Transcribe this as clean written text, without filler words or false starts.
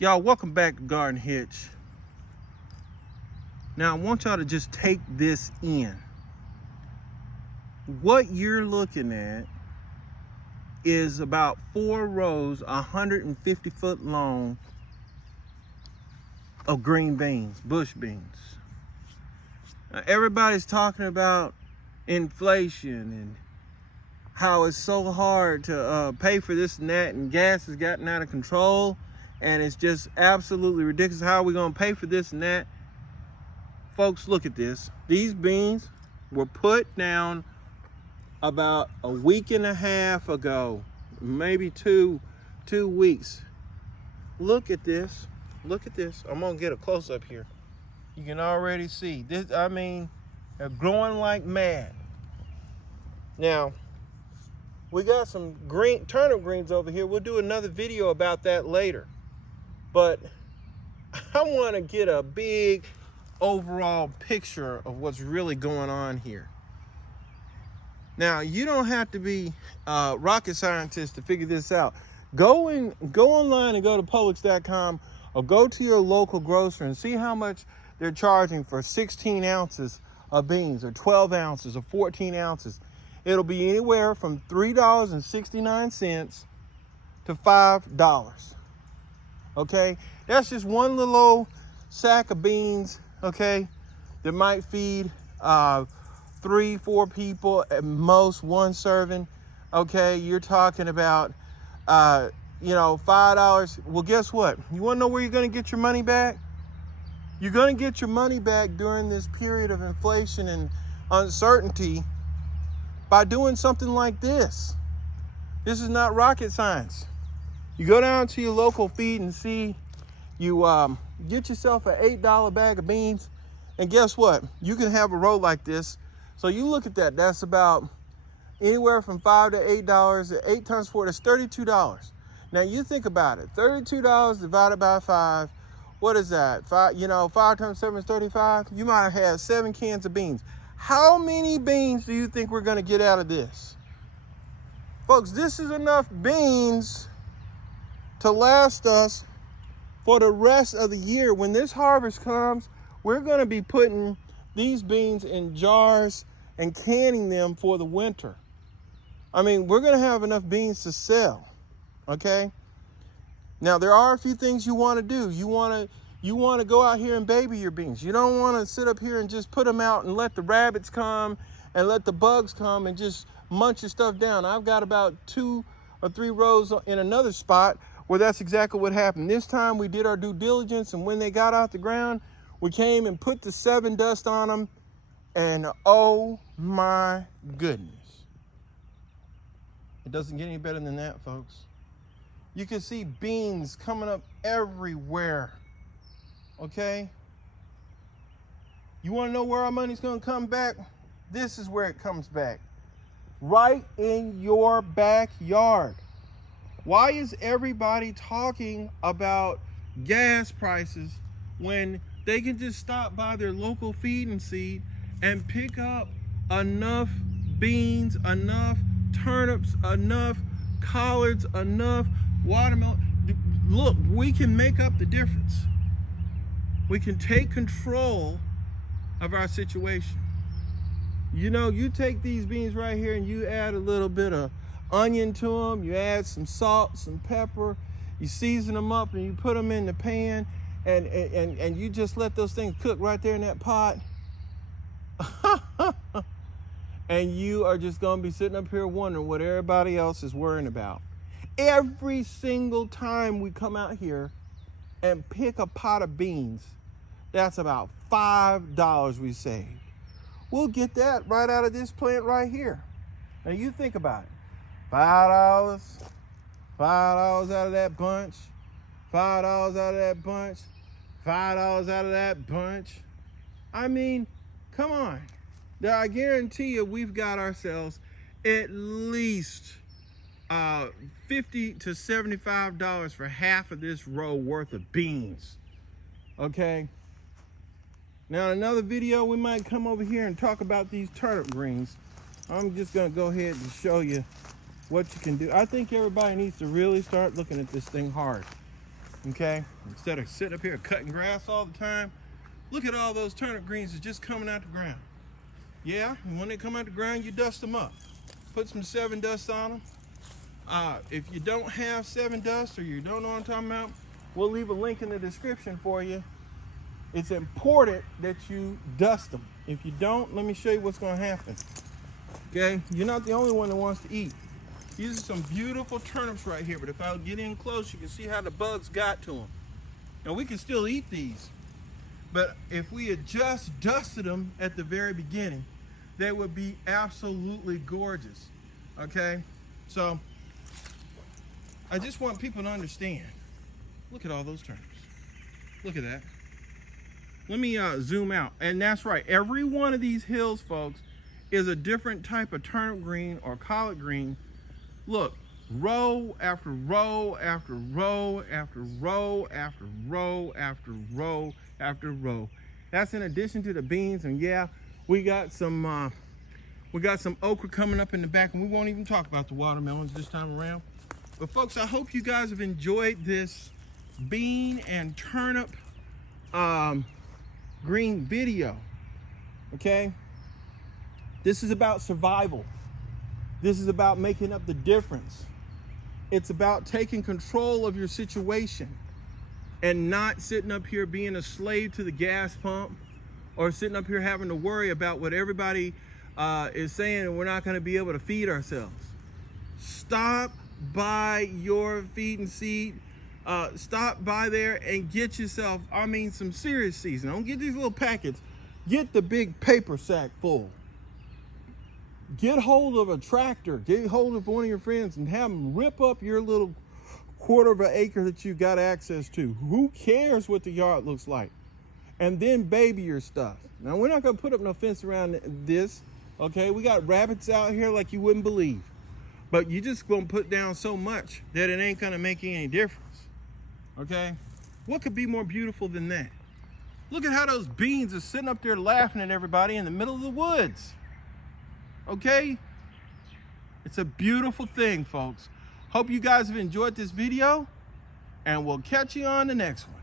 Y'all, welcome back to Garden Hitch. Now, I want y'all to just take this in. What you're looking at is about 4 rows, 150 foot long, of green beans, bush beans. Now, everybody's talking about inflation and how it's so hard to pay for this and that, and gas has gotten out of control, and it's just absolutely ridiculous. How are we going to pay for this and that? Folks, look at this. These beans were put down about a week and a half ago, maybe two weeks. Look at this. Look at this. I'm gonna get a close up here. You can already see this. I mean, they're growing like mad. Now, we got some green turnip greens over here. We'll do another video about that later. But I want to get a big overall picture of what's really going on here. Now, you don't have to be a rocket scientist to figure this out. Go online and go to Publix.com or go to your local grocer and see how much they're charging for 16 ounces of beans, or 12 ounces, or 14 ounces. It'll be anywhere from $3.69 to $5. Okay, that's just one little old sack of beans. Okay, that might feed 3-4 people at most, one serving. Okay, you're talking about $5. Well, guess what? You want to know where you're going to get your money back? You're going to get your money back during this period of inflation and uncertainty by doing something like this. This is not rocket science. You go down to your local feed and see, you get yourself an $8 bag of beans, and guess what? You can have a row like this. So you look at that, that's about anywhere from $5 to $8. 8 times 4, that's $32. Now you think about it, $32 divided by 5, what is that? 5 times 7 is 35. You might have had 7 cans of beans. How many beans do you think we're gonna get out of this? Folks, this is enough beans to last us for the rest of the year. When this harvest comes, we're gonna be putting these beans in jars and canning them for the winter. I mean, we're gonna have enough beans to sell, okay? Now, there are a few things you wanna do. You wanna go out here and baby your beans. You don't wanna sit up here and just put them out and let the rabbits come and let the bugs come and just munch your stuff down. I've got about 2 or 3 rows in another spot where that's exactly what happened. This time we did our due diligence, and when they got out the ground, we came and put the sevin dust on them, and oh my goodness. It doesn't get any better than that, folks. You can see beans coming up everywhere, okay? You wanna know where our money's gonna come back? This is where it comes back. Right in your backyard. Why is everybody talking about gas prices when they can just stop by their local feed and seed and pick up enough beans, enough turnips, enough collards, enough watermelon? Look, we can make up the difference. We can take control of our situation. You take these beans right here and you add a little bit of onion to them, you add some salt, some pepper, you season them up, and you put them in the pan, and you just let those things cook right there in that pot. And you are just going to be sitting up here wondering what everybody else is worrying about. Every single time we come out here and pick a pot of beans, that's about $5 we saved. We'll get that right out of this plant right here. Now you think about it. $5 out of that bunch, $5 out of that bunch, $5 out of that bunch. I mean, come on. I guarantee you we've got ourselves at least $50 to $75 for half of this row worth of beans. Okay? Now, in another video, we might come over here and talk about these turnip greens. I'm just going to go ahead and show you what you can do. I think everybody needs to really start looking at this thing hard. okay? Instead of sitting up here cutting grass all the time, look at all those turnip greens that's just coming out the ground. Yeah, and when they come out the ground, you dust them up. Put some Sevin dust on them. If you don't have Sevin dust or you don't know what I'm talking about, we'll leave a link in the description for you. It's important that you dust them. If you don't, let me show you what's going to happen. Okay, you're not the only one that wants to eat. These are some beautiful turnips right here, but if I get in close, you can see how the bugs got to them. Now we can still eat these, but if we had just dusted them at the very beginning, they would be absolutely gorgeous. Okay, so I just want people to understand. Look at all those turnips. Look at that. Let me zoom out. And that's right, every one of these hills, folks, is a different type of turnip green or collard green. Look, row after row after row after row after row after row after row. That's in addition to the beans. And yeah, we got some okra coming up in the back, and we won't even talk about the watermelons this time around. But folks, I hope you guys have enjoyed this bean and turnip green video. Okay, this is about survival. This is about making up the difference. It's about taking control of your situation and not sitting up here being a slave to the gas pump, or sitting up here having to worry about what everybody is saying and we're not going to be able to feed ourselves. Stop by your feed and seed. Stop by there and get yourself, some serious season. Don't get these little packets. Get the big paper sack full. Get hold of a tractor. Get hold of one of your friends and have them rip up your little quarter of an acre that you got access to. Who cares what the yard looks like? And then baby your stuff. Now, we're not going to put up no fence around this. Okay, we got rabbits out here like you wouldn't believe. But you just going to put down so much that it ain't going to make any difference. Okay? What could be more beautiful than that? Look at how those beans are sitting up there laughing at everybody in the middle of the woods. Okay? It's a beautiful thing, folks. Hope you guys have enjoyed this video, and we'll catch you on the next one.